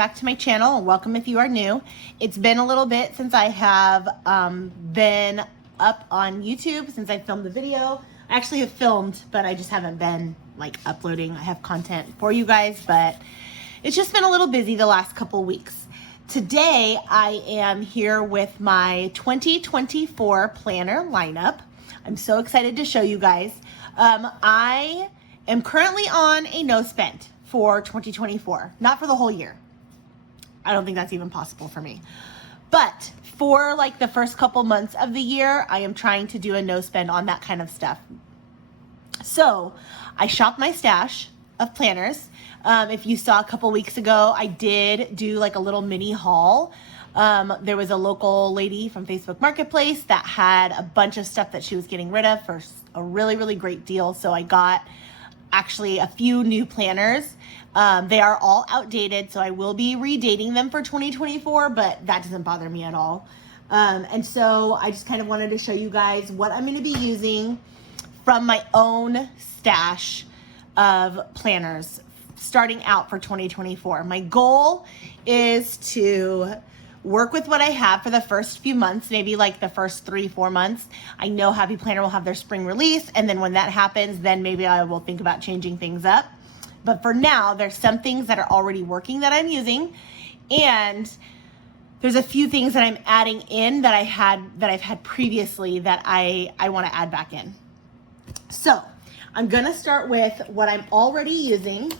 back to my channel, and welcome if you are new. It's been a little bit since I have been up on YouTube, since I filmed the video. I actually have filmed, but I just haven't been like uploading. I have content for you guys, but it's just been a little busy the last couple weeks. Today, I am here with my 2024 planner lineup. I'm so excited to show you guys. I am currently on a no spend for 2024, not for the whole year. I don't think that's even possible for me. But for like the first couple months of the year, I am trying to do a no spend on that kind of stuff. So I shopped my stash of planners. If you saw a couple weeks ago, I did do like a little mini haul. There was a local lady from Facebook Marketplace that had a bunch of stuff that she was getting rid of for a really, really great deal. So I got actually a few new planners. They are all outdated, so I will be redating them for 2024, but that doesn't bother me at all. And so I just kind of wanted to show you guys what I'm going to be using from my own stash of planners starting out for 2024. My goal is to work with what I have for the first few months, maybe like the first 3-4 months. I know Happy Planner will have their spring release, and then when that happens, then maybe I will think about changing things up. But for now, there's some things that are already working that I'm using, and there's a few things that I'm adding in that I've had previously that I want to add back in. So I'm gonna start with what I'm already using.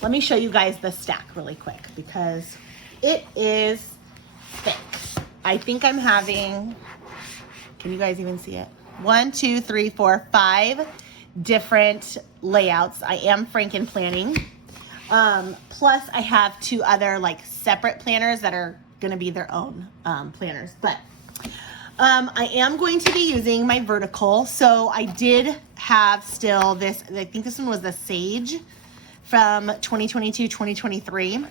Let me show you guys the stack really quick because it is thick. I think I'm having, can you guys even see it? 1, 2, 3, 4, 5 different layouts. I am Frankenplanning. Plus I have 2 other like separate planners that are gonna be their own planners. But I am going to be using my vertical. So I did have still this, I think this one was the Sage from 2022, 2023.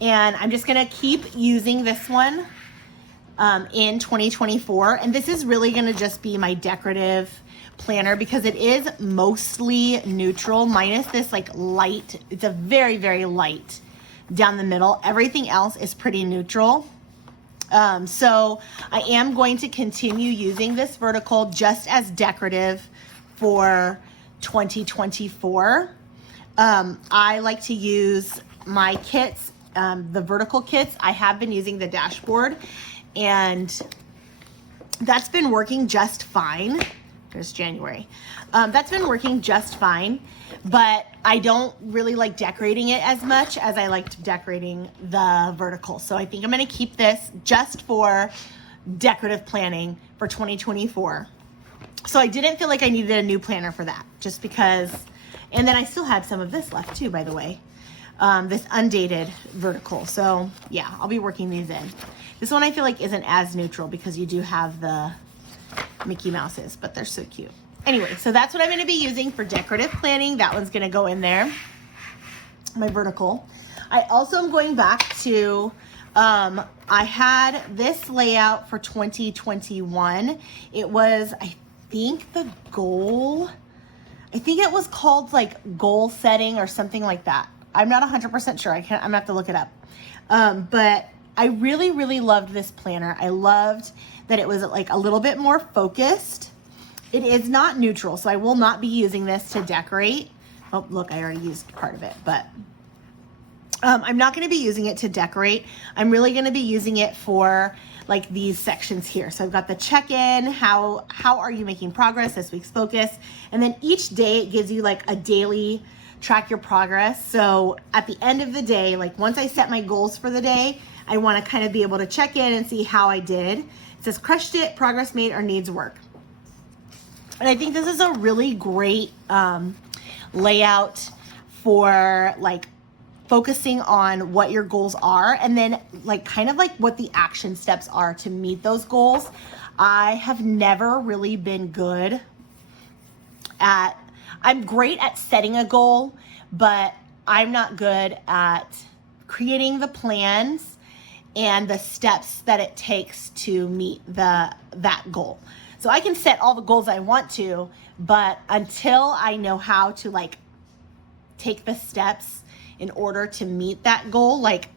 And I'm just gonna keep using this one in 2024. And this is really gonna just be my decorative planner because it is mostly neutral, minus this like light. It's a very, very light down the middle. Everything else is pretty neutral. So I am going to continue using this vertical just as decorative for 2024. I like to use my kits, the vertical kits. I have been using the dashboard, and that's been working just fine. There's January. That's been working just fine, but I don't really like decorating it as much as I liked decorating the vertical. So I think I'm gonna keep this just for decorative planning for 2024. So I didn't feel like I needed a new planner for that, just because, and then I still had some of this left too, by the way. This undated vertical. So yeah, I'll be working these in. This one I feel like isn't as neutral because you do have the Mickey Mouses, but they're so cute. Anyway, so that's what I'm going to be using for decorative planning. That one's going to go in there, my vertical. I also am going back to, I had this layout for 2021. It was, I think the goal, I think it was called like goal setting or something like that. I'm not 100% sure. I'm gonna have to look it up. But I really, really loved this planner. I loved that it was like a little bit more focused. It is not neutral, so I will not be using this to decorate. Oh, look, I already used part of it, but I'm not gonna be using it to decorate. I'm really gonna be using it for like these sections here. So I've got the check-in, how are you making progress, this week's focus, and then each day it gives you like a daily track your progress. So at the end of the day, like once I set my goals for the day, I want to kind of be able to check in and see how I did. It says crushed it, progress made, or needs work. And I think this is a really great layout for like focusing on what your goals are and then like kind of like what the action steps are to meet those goals. I have never really been good at, I'm great at setting a goal, but I'm not good at creating the plans and the steps that it takes to meet that goal. So I can set all the goals I want to, but until I know how to like take the steps in order to meet that goal, like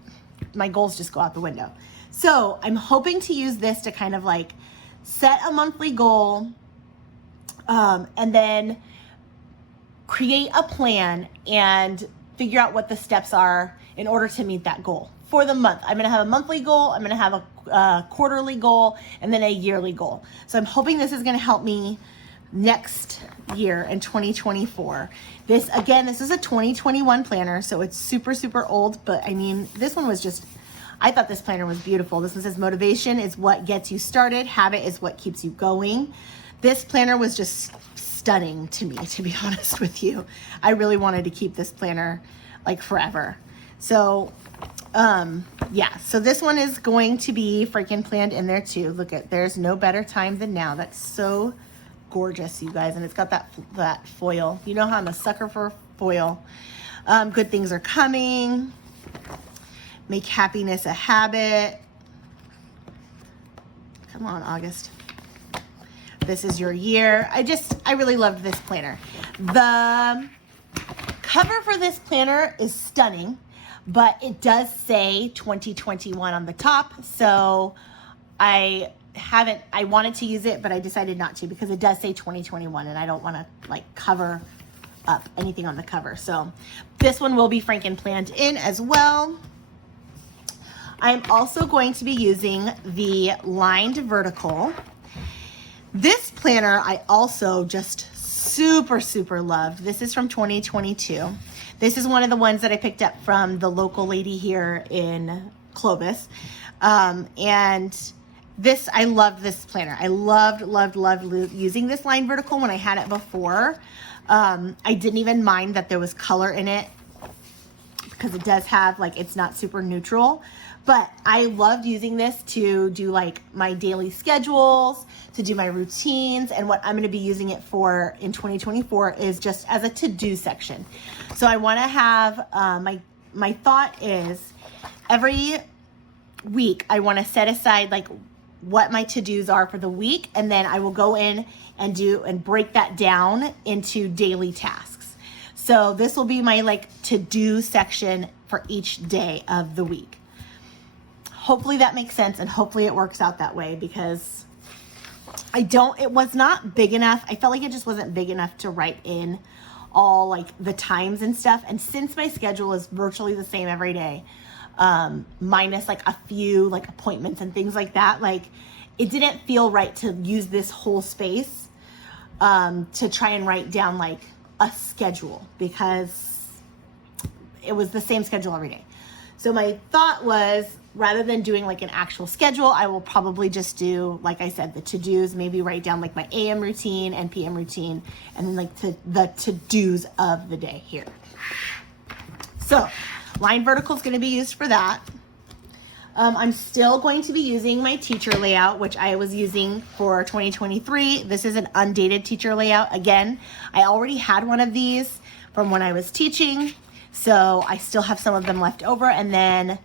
my goals just go out the window. So I'm hoping to use this to kind of like set a monthly goal, and then create a plan and figure out what the steps are in order to meet that goal for the month. I'm going to have a monthly goal, I'm going to have a quarterly goal, and then a yearly goal. So I'm hoping this is going to help me next year in 2024. This is a 2021 planner, so it's super, super old, but I mean, this one was just, I thought this planner was beautiful. This one says motivation is what gets you started. Habit is what keeps you going. This planner was just stunning to me, to be honest with you. I really wanted to keep this planner like forever. So, yeah, so this one is going to be Frankenplanned in there too. Look at, there's no better time than now. That's so gorgeous, you guys. And it's got that foil. You know how I'm a sucker for foil. Good things are coming. Make happiness a habit. Come on, August. This is your year. I really loved this planner. The cover for this planner is stunning, but it does say 2021 on the top. So I wanted to use it, but I decided not to because it does say 2021 and I don't want to like cover up anything on the cover. So this one will be Frankenplanned in as well. I'm also going to be using the lined vertical. This planner I also just super, super loved. This is from 2022. This is one of the ones that I picked up from the local lady here in Clovis. And this, I loved this planner. I loved using this line vertical when I had it before. I didn't even mind that there was color in it because it does have, like, it's not super neutral. But I loved using this to do like my daily schedules, to do my routines, and what I'm going to be using it for in 2024 is just as a to-do section. So I want to have, my thought is every week I want to set aside like what my to-dos are for the week, and then I will go in and break that down into daily tasks. So this will be my like to-do section for each day of the week. Hopefully that makes sense, and hopefully it works out that way because it was not big enough. I felt like it just wasn't big enough to write in all like the times and stuff. And since my schedule is virtually the same every day, minus like a few like appointments and things like that, like it didn't feel right to use this whole space to try and write down like a schedule because it was the same schedule every day. So my thought was, rather than doing like an actual schedule, I will probably just do, like I said, the to-dos, maybe write down like my AM routine and PM routine, and then like the to-dos of the day here. So line vertical is going to be used for that. I'm still going to be using my teacher layout, which I was using for 2023. This is an undated teacher layout. Again, I already had one of these from when I was teaching, so I still have some of them left over. And then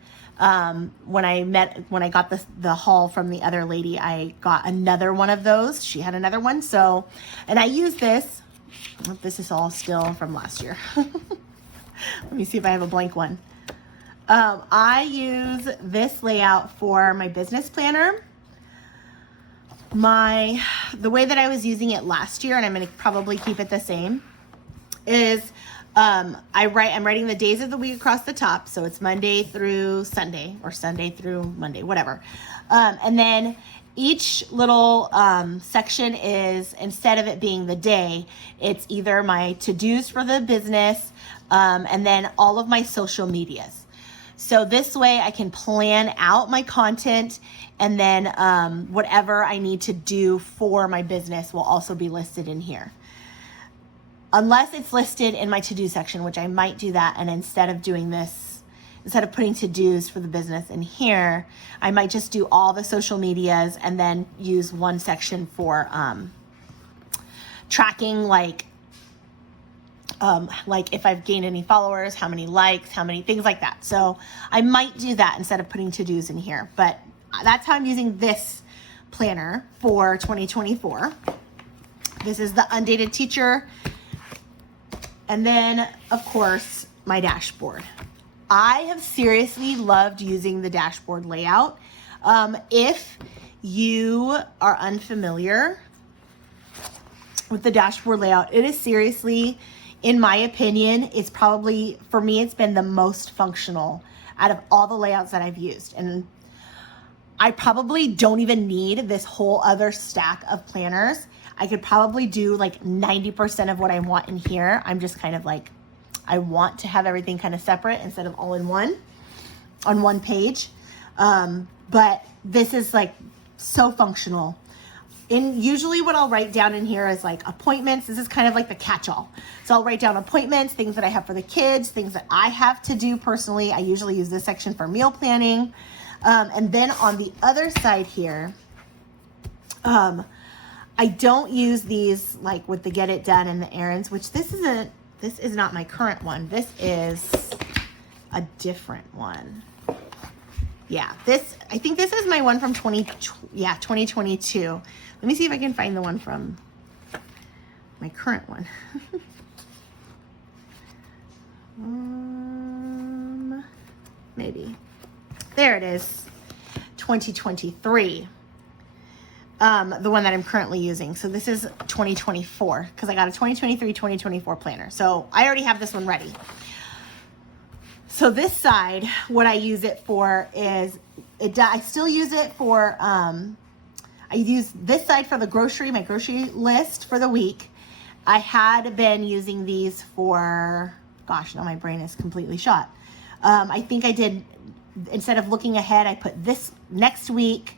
when I got the haul from the other lady, I got another one of those. She had another one. So, and I use this. This is all still from last year. Let me see if I have a blank one. I use this layout for my business planner. The way that I was using it last year, and I'm going to probably keep it the same, is I'm writing the days of the week across the top. So it's Monday through Sunday or Sunday through Monday, whatever. And then each little section is, instead of it being the day, it's either my to-dos for the business and then all of my social medias. So this way I can plan out my content, and then whatever I need to do for my business will also be listed in here. Unless it's listed in my to-do section, which I might do that. And instead of putting to-dos for the business in here, I might just do all the social medias and then use one section for tracking, like if I've gained any followers, how many likes, how many things like that. So I might do that instead of putting to-dos in here. But that's how I'm using this planner for 2024. This is the undated teacher. And then, of course, my dashboard. I have seriously loved using the dashboard layout. If you are unfamiliar with the dashboard layout, it is seriously, in my opinion, it's probably, for me, it's been the most functional out of all the layouts that I've used. And I probably don't even need this whole other stack of planners. I could probably do like 90% of what I want in here. I'm just kind of like, I want to have everything kind of separate instead of all in one, on one page. But this is like so functional. And usually what I'll write down in here is like appointments. This is kind of like the catch-all. So I'll write down appointments, things that I have for the kids, things that I have to do personally. I usually use this section for meal planning. And then on the other side here, I don't use these like with the get it done and the errands, which this is not my current one. This is a different one. Yeah, I think this is my one from 2022. Let me see if I can find the one from my current one. Maybe. There it is. 2023. The one that I'm currently using. So this is 2024 because I got a 2023-2024 planner. So I already have this one ready. So this side, what I use it for is, I still use it for, I use this side for the grocery, my grocery list for the week. I had been using these for, gosh, now my brain is completely shot. I think I did, instead of looking ahead, I put this next week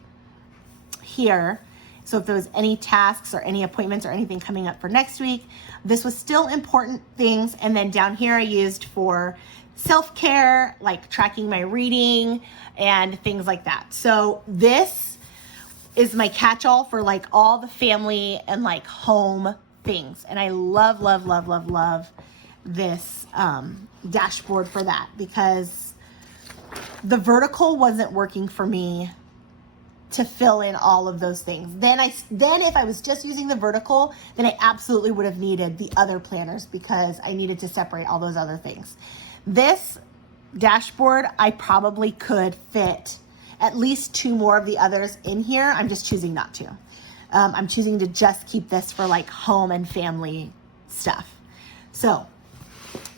here. So if there was any tasks or any appointments or anything coming up for next week, this was still important things. And then down here I used for self-care, like tracking my reading and things like that. So this is my catch-all for like all the family and like home things. And I love, love, love, love, love this dashboard for that, because the vertical wasn't working for me to fill in all of those things. Then if I was just using the vertical, then I absolutely would have needed the other planners because I needed to separate all those other things. This dashboard, I probably could fit at least 2 more of the others in here. I'm just choosing not to. I'm choosing to just keep this for like home and family stuff. So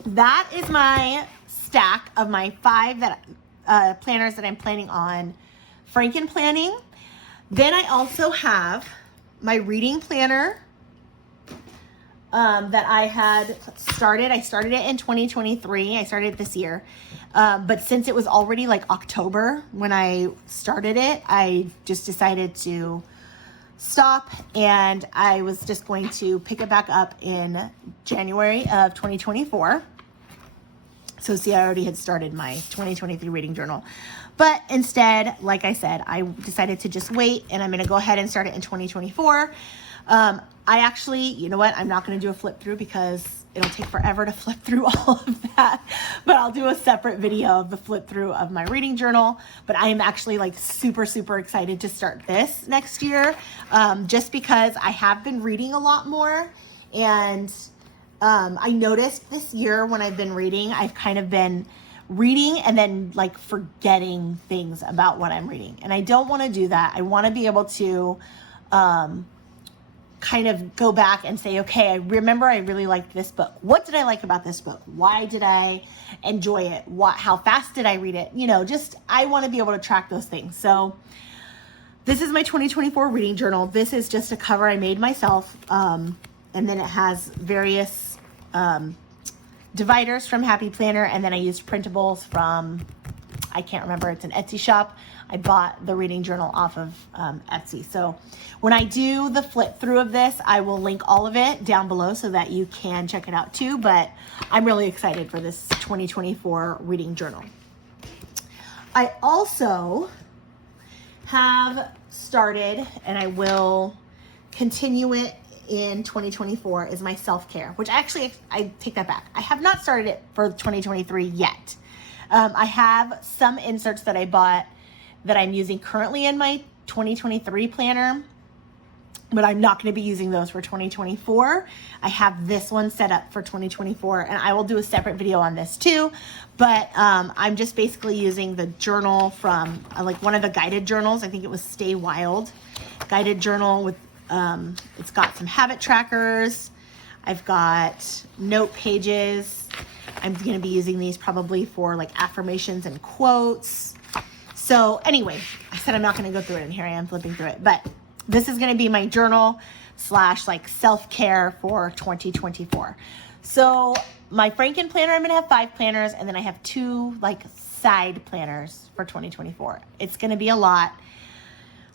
that is my stack of my 5 planners that I'm planning on Frankenplanning. Then I also have my reading planner that I had started. I started it in 2023. I started it this year. But since it was already like October when I started it, I just decided to stop, and I was just going to pick it back up in January of 2024. So see, I already had started my 2023 reading journal. But instead, like I said, I decided to just wait, and I'm going to go ahead and start it in 2024. I actually, you know what? I'm not going to do a flip through because it'll take forever to flip through all of that. But I'll do a separate video of the flip through of my reading journal. But I am actually like super, super excited to start this next year, just because I have been reading a lot more. And I noticed this year when I've been reading, I've kind of been reading and then like forgetting things about what I'm reading. And I don't want to do that. I want to be able to kind of go back and say, okay, I remember I really liked this book. What did I like about this book? Why did I enjoy it? How fast did I read it? You know, just, I want to be able to track those things. So this is my 2024 reading journal. This is just a cover I made myself. And then it has various dividers from Happy Planner. And then I used printables from, I can't remember, it's an Etsy shop. I bought the reading journal off of Etsy. So when I do the flip through of this, I will link all of it down below so that you can check it out too. But I'm really excited for this 2024 reading journal. I also have started, and I will continue it in 2024, is my self-care, which actually, I take that back. I have not started it for 2023 yet. I have some inserts that I bought that I'm using currently in my 2023 planner. but I'm not going to be using those for 2024. I have this one set up for 2024, and I will do a separate video on this too. But I'm just basically using the journal from like one of the guided journals. I think it was Stay Wild guided journal with, it's got some habit trackers. I've got note pages. I'm going to be using these probably for like affirmations and quotes. So anyway, I said I'm not going to go through it, and here I am flipping through it. But this is going to be my journal / like self-care for 2024. So my Frankenplanner, I'm going to have 5 planners, and then I have 2 like side planners for 2024. It's going to be a lot.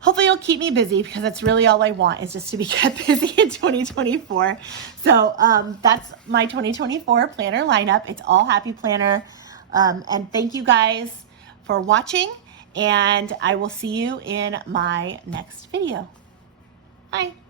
Hopefully it'll keep me busy, because that's really all I want, is just to be kept busy in 2024. So that's my 2024 planner lineup. It's all happy planner. And thank you guys for watching, and I will see you in my next video. Bye.